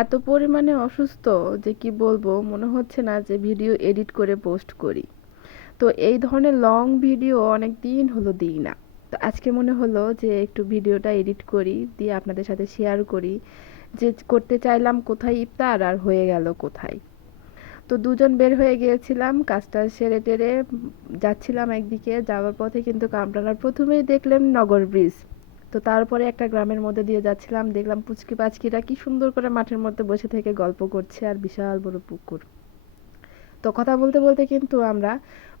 এত পরিমাণে অসুস্থ যে কি বলবো, মনে হচ্ছে না যে ভিডিও এডিট করে পোস্ট করি। তো এই ধরনের লং ভিডিও অনেক দিন হলো দিই না। তো আজকে মনে হলো যে একটু ভিডিওটা এডিট করি, দিয়ে আপনাদের সাথে শেয়ার করি যে করতে চাইলাম কোথায় ইফতার আর হয়ে গেল কোথায়। তো দুজন বের হয়ে গিয়েছিলাম কাজটা সেরে টেরে, যাচ্ছিলাম একদিকে, যাওয়ার পথে কিন্তু কামরাঙ্গার প্রথমেই দেখলাম নগর ব্রিজ। তো তারপরে একটা গ্রামের মধ্যে দিয়ে যাচ্ছিলাম, দেখলাম পুচকি পাচকিরা কি সুন্দর করে মাঠের মধ্যে বসে থেকে গল্প করছে, আর বিশাল বড় পুকুর। তো কথা বলতে বলতে কিন্তু আমরা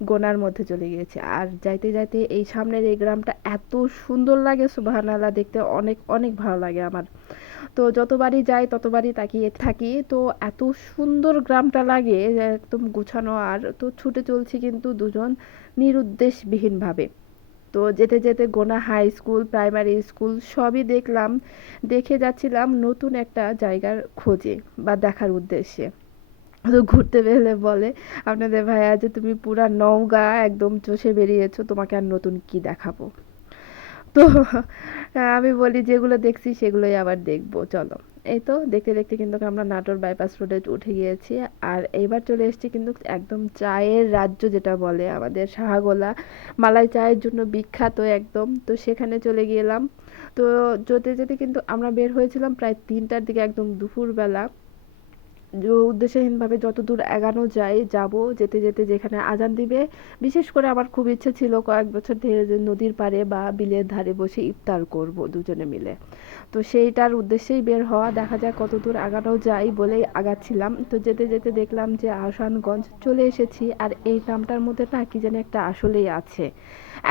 গোনার মধ্যে চলে গিয়েছি, আর যাইতে যাইতে এই সামনের এই গ্রামটা এত সুন্দর লাগে, সুবহানাল্লাহ, দেখতে অনেক অনেক ভালো লাগে আমার। তো যতবারই যাই ততবারই তাকিয়ে থাকি, তো এত সুন্দর গ্রামটা লাগে যে একদম গুছানো। আর তো ছুটে চলছি কিন্তু দুজন নিরুদ্দেশবিহীন ভাবে। তো যেতে যেতে গোনা হাই স্কুল, প্রাইমারি স্কুল সবই দেখলাম, দেখে যাচ্ছিলাম নতুন একটা জায়গার খোঁজে বা দেখার উদ্দেশ্যে। তো ঘুরতে বেরলে বলে আপনাদের ভাইয়া যে তুমি পুরা নওগাঁ একদম চষে বেরিয়েছো, তোমাকে আর নতুন কি দেখাবো। তো আমি বলি যেগুলো দেখছি সেগুলোই আবার দেখবো, চলো। এই তো দেখতে দেখতে কিন্তু আমরা নাটোর বাইপাস রোডে উঠে গিয়েছি। আর এইবার চলে এসেছি কিন্তু একদম চায়ের রাজ্য যেটা বলে, আমাদের শাহগোলা মালাই চায়ের জন্য বিখ্যাত একদম। তো সেখানে চলে গেলাম। তো যেতে যেতে কিন্তু আমরা বের হয়েছিলাম প্রায় 3টার দিকে, একদম দুপুরবেলা। উদ্দেশ্যহীনভাবে যতদূর এগোনো যায় যাব, যেতে যেতে যেখানে আজান দিবে। বিশেষ করে আমার খুব ইচ্ছে ছিল কয়েক বছর ধরে যে নদীর পাড়ে বা বিলের ধারে বসে ইফতার করব দুজনে মিলে। তো সেইটার উদ্দেশ্যেই বের হওয়া, দেখা যাক কতদূর আগানো যায় বলেই আগাচ্ছিলাম। তো যেতে যেতে দেখলাম যে আহসানগঞ্জ চলে এসেছি, আর এই নামটার মধ্যে না কি যেন একটা আসলেই আছে।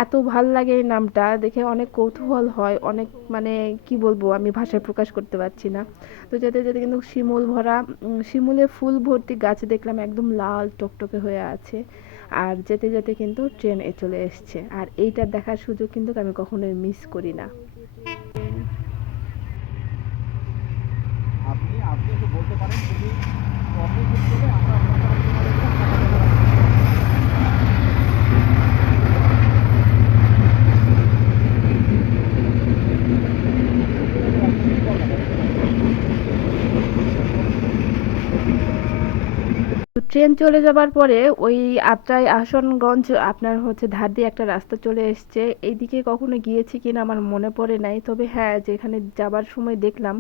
এত ভাল লাগে এই নামটা দেখে, অনেক কৌতূহল হয়, অনেক মানে কি বলবো, আমি ভাষায় প্রকাশ করতে পারছি না। তো যেতে যেতে কিন্তু শিমুল ভরা, শিমুলে ফুল ভর্তি গাছ দেখলাম, একদম লাল টকটকে হয়ে আছে। আর যেতে যেতে কিন্তু ট্রেন চলে এসছে, আর এইটা দেখার সুযোগ কিন্তু আমি কখনোই মিস করি না। আপনি আপনি একটু বলতে পারেন যদি টপিক হিসেবে আমরা মোটামুটি তো ট্রেন চলে যাবার পরে ওই আত্রাই আহসানগঞ্জ আপনার হচ্ছে ধার দিয়ে একটা রাস্তা চলে এসছে। এইদিকে কখনো গিয়েছি কিনা আমার মনে পড়ে নাই, তবে হ্যাঁ যেখানে যাবার সময় দেখলাম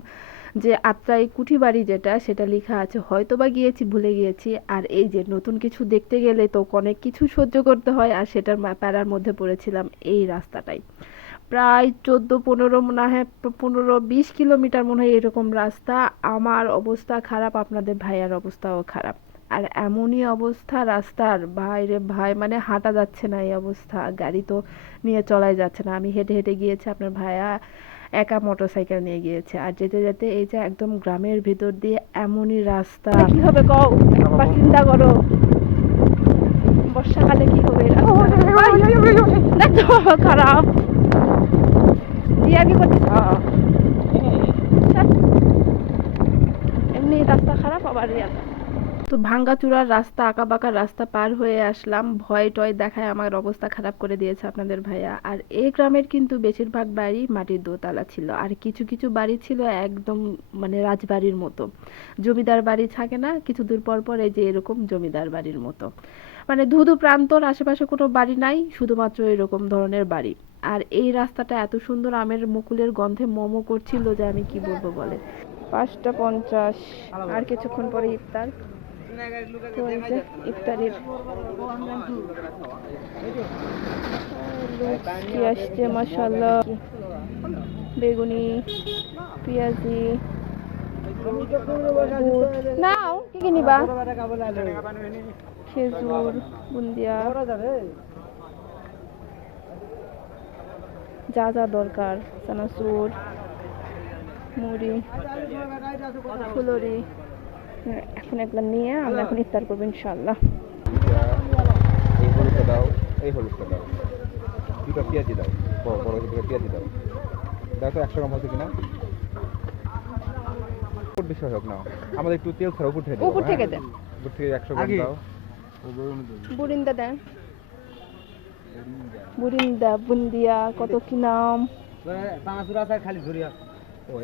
যে আত্রাই কুঠিবাড়ি যেটা সেটা লেখা আছে, হয়তো বা গিয়েছি ভুলে গিয়েছি। আর এই যে নতুন কিছু দেখতে গেলে তো অনেক কিছু সহ্য করতে হয়, আর সেটার প্যারার মধ্যে পড়েছিলাম এই রাস্তাটাই। প্রায় 14-15 মনে হয়, 15-20 কিলোমিটার মনে হয় এরকম রাস্তা। আমার অবস্থা খারাপ, আপনাদের ভাইয়ার অবস্থাও খারাপ। আর এমনই অবস্থা রাস্তার, ভাই রে ভাই, মানে হাঁটা যাচ্ছে না এই অবস্থা, গাড়ি তো নিয়ে চলাই যাচ্ছে না। আমি হেঁটে হেঁটে গিয়েছি, আপনার ভাইয়া একা মোটরসাইকেল নিয়ে গিয়েছে। আর যেতে যেতে এই যে একদম গ্রামের ভিতর দিয়ে এমনই রাস্তা, কি হবে কও, একবার চিন্তা করো বর্ষাকালে কি হবে এই রাস্তা। দেখো খারাপ, কি করতেছ, এমনি রাস্তা খারাপ আবার ইয়াটা। তো ভাঙ্গাচুরার রাস্তা, আঁকাবাঁকা রাস্তা পার হয়ে আসলাম, ভয় টয় দেখায় আমার অবস্থা খারাপ করে দিয়েছে আপনাদের ভাইয়া। আর এই গ্রামের কিন্তু বেশিরভাগ বাড়ি মাটির দোতলা ছিল, আর কিছু কিছু বাড়ি ছিল একদম মানে রাজবাড়ির মতো। জমিদার বাড়ি থাকে না কিছু দূর পর পর, এই যে এরকম জমিদার বাড়ির মতো, মানে ধুধু প্রান্তর, আশেপাশে কোনো বাড়ি নাই, শুধুমাত্র এরকম ধরনের বাড়ি। আর এই রাস্তাটা এত সুন্দর আমের মুকুলের গন্ধে মোমো করছিল যে আমি কি বলবো বলে। 5টা 50, আর কিছুক্ষণ পরে ইফতার। তো এই যে ইফতারির লুচি আসছে, মাশাআল্লাহ, বেগুনি, পেঁয়াজি, বুট নাও, কি কি নিবা, খেজুর, বুন্দিয়া, যা যা দরকার, চানাচুর, মুড়ি, ফুলরি। এখন এগুলো নিয়ে আমরা এখন ইফতার করবো ইনশাআল্লাহ। এই হলুদটা দাও, এই হলুদটা দাও, দুটো পেঁয়াজি দাও, বড় বড় দুটো পেঁয়াজি দাও। দেখো 100 গ্রাম হচ্ছে কিনা, বিষয় হোক না, আমাদের একটু তেল ছাড়া উপর থেকে দেবো, উপর থেকে দেন, উপর থেকে 100 গ্রাম দাও। বুরিন্দা দেন, বুরিন্দা, বুন্দিয়া, কত কি নাম,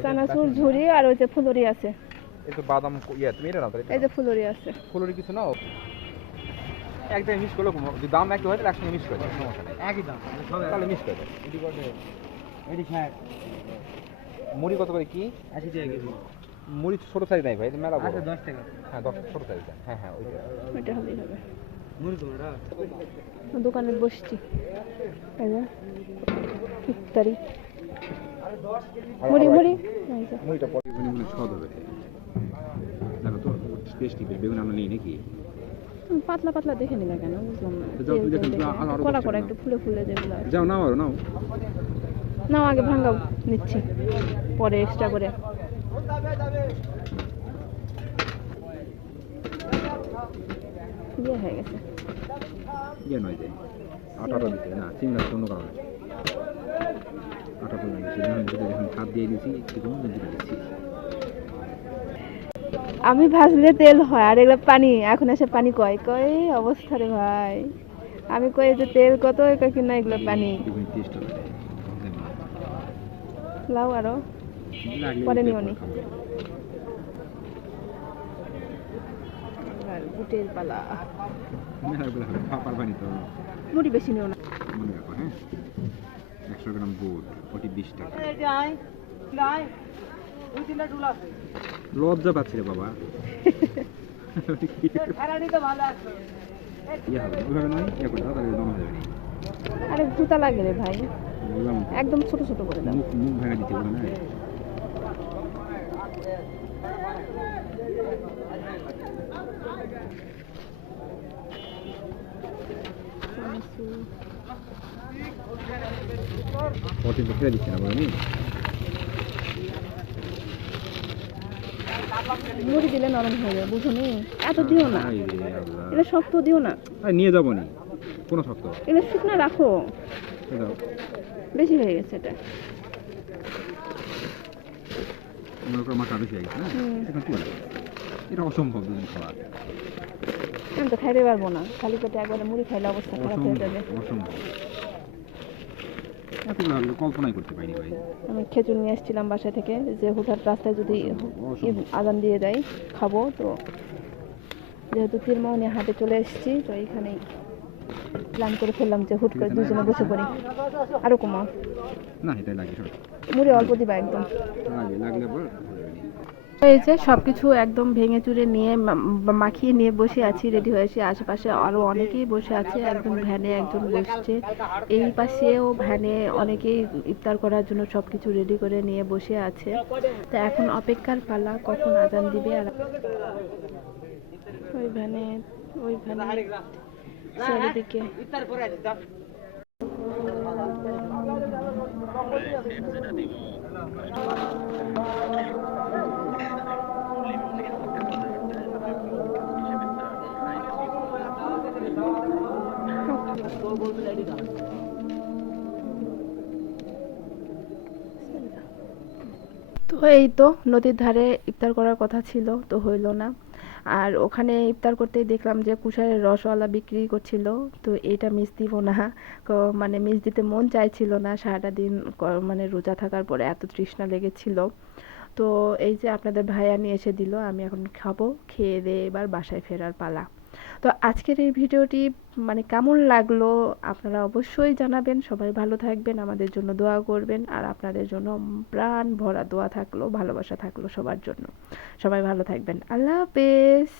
চানাচুর ঝুরি, আর ওই যে ফুলরি আছে। একটু বাদাম ইয়ে তুমি এটা নাও তাহলে এই যে ফুলুরি আছে। ফুলুরি কিছু নাও একদম মিক্স করলে যদি দাম একই হয় তাহলে একসঙ্গে মিক্স করে দাও সমস্যা নেই একই দাম তাহলে মিক্স করে দাও এটি করবে এটি 60 মুড়ি কত করে কি 80 টাকা কেজি মুড়ি ছোট সাইজ নাই ভাই এটা মেলা বড় আচ্ছা 10 টাকা হ্যাঁ 10 ছোট সাইজ হ্যাঁ হ্যাঁ ওইটা ওইটা হলেই হবে। মুড়ি তোমরা দোকানে বসছি, এই যে ইফতারি মুড়ি মুড়ি এই যে। মুড়িটা বেগুনগুলো স্বাদ হবে দেখো তো টেস্টি বেগুন আমরা নিই নাকি পাতলা পাতলা দেখে নিলে কেন বুঝলাম না। তো যাও, তুমি তেল তেল দেখো, দেখে। আরো কড়া দেখছো কড়া না? একটু ফুলে ফুলে যেগুলো আছে। যাও নাও আরো নাও নাও আগে ভাঙ্গাও, নিচ্ছি পরে এক্সট্রা করে। ইয়ে হয়ে গেছে। ইয়ে নয় যে আটাটা দিতে না চিংড়া অন্য কারণে আটা করে দিচ্ছি যখন হাত দিয়ে দিয়েছি একটু দিয়ে দিচ্ছি আমি ভাজলে তেল হয় আর এগুলো পানি, এখন এসে পানি কয় কয় অবস্থা রে ভাই। আমি কই যে তেল কত কয় কি না এগুলো পানি। বেগুন টেস্ট হবে লাও আরো লাগলে পরে ওই নিও নি। খাবো। আর বুটের পালা মেলাগুলো হবে পারবানি তো মুড়ি বেশি নিও না। মনে রাখো হ্যাঁ 100 গ্রাম বুট ওটি 20 টাকা এই যে আই নাই দুই তিনটা টুল আছে লজ্জা পাচ্ছি রে বাবা ফেরানি তো ভালো আছে ইয়ে হবে ওইভাবে নয় ইয়ে করে দাও তাহলে দম হয়ে যাবে আরে জুতা লাগে রে ভাই, বললাম একদম ছোট ছোট করে দাও। মুখ মুখ ভাঙা দিতে বলে না প্রোটিন তো ফেলে দিচ্ছে না বলে মুড়ি দিলে নরম হয়ে যাবে, বুঝো নি? এত দিও না, এটা শক্ত দিও না, নিয়ে যাবো নি কোনো শক্ত এটা শুকনো রাখো। এ দাও বেশি হয়ে গেছে এটা। মনে করো মাথা বেশি হয়ে গেছে না হুম। এখন কি বলে এটা অসম্ভব দুদিন খাওয়া আমি তো খাইতে পারবো না, খালি পেটে একবারে মুড়ি খাইলে অবস্থা খারাপ হয়ে যাবে। অসম্ভব এতগুলো হলে কল্পনাই করতে পারিনি ভাই আমি খেজুর নিয়ে এসেছিলাম বাসা থেকে, যে হুঠার রাস্তায় যদি আজান দিয়ে দেয় খাবো। তো যেহেতু তীরমোহনী হাটে চলে এসেছি, তো এইখানেই প্ল্যান করে ফেললাম যে হুট করে দুজনে বসে পড়ি। আরো কমাও, না এটাই লাগে সব মুড়ি অল্প দিবা একদম। লাগলে পর এই যে সবকিছু একদম ভেঙে চুরে নিয়ে মাখিয়ে নিয়ে বসে আছি, রেডি হয়েছি। আশেপাশে আরো অনেকেই বসে আছে, একজন ভ্যানে একজন বসছে, এই পাশেও ভ্যানে অনেকেই ইফতার করার জন্য সবকিছু রেডি করে নিয়ে বসে আছে। তো এখন অপেক্ষার পালা কখন আজান দিবে। আর ওই ভ্যানে চারিদিকে ইফতার করে আছে দাও তো এই তো নদীর ধারে ইফতার করার কথা ছিল, তো হইলো না। আর ওখানে ইফতার করতেই দেখলাম যে কুশারের রসওয়ালা বিক্রি করছিল। তো এইটা মিস দিব না, মানে মিস দিতে মন চাইছিল না। সারাটা দিন মানে রোজা থাকার পরে এত তৃষ্ণা লেগেছিল। তো এই যে আপনাদের ভাইয়া নিয়ে এসে দিল, আমি এখন খাবো, খেয়ে দিয়ে এবার বাসায় ফেরার পালা। তো আজকের এই ভিডিওটি মানে কেমন লাগলো আপনারা অবশ্যই জানাবেন। সবাই ভালো থাকবেন, আমাদের জন্য দোয়া করবেন। আর আপনাদের জন্য প্রাণ ভরা দোয়া থাকলো, ভালোবাসা থাকলো সবার জন্য। সবাই ভালো থাকবেন, আল্লাহ হাফেজ।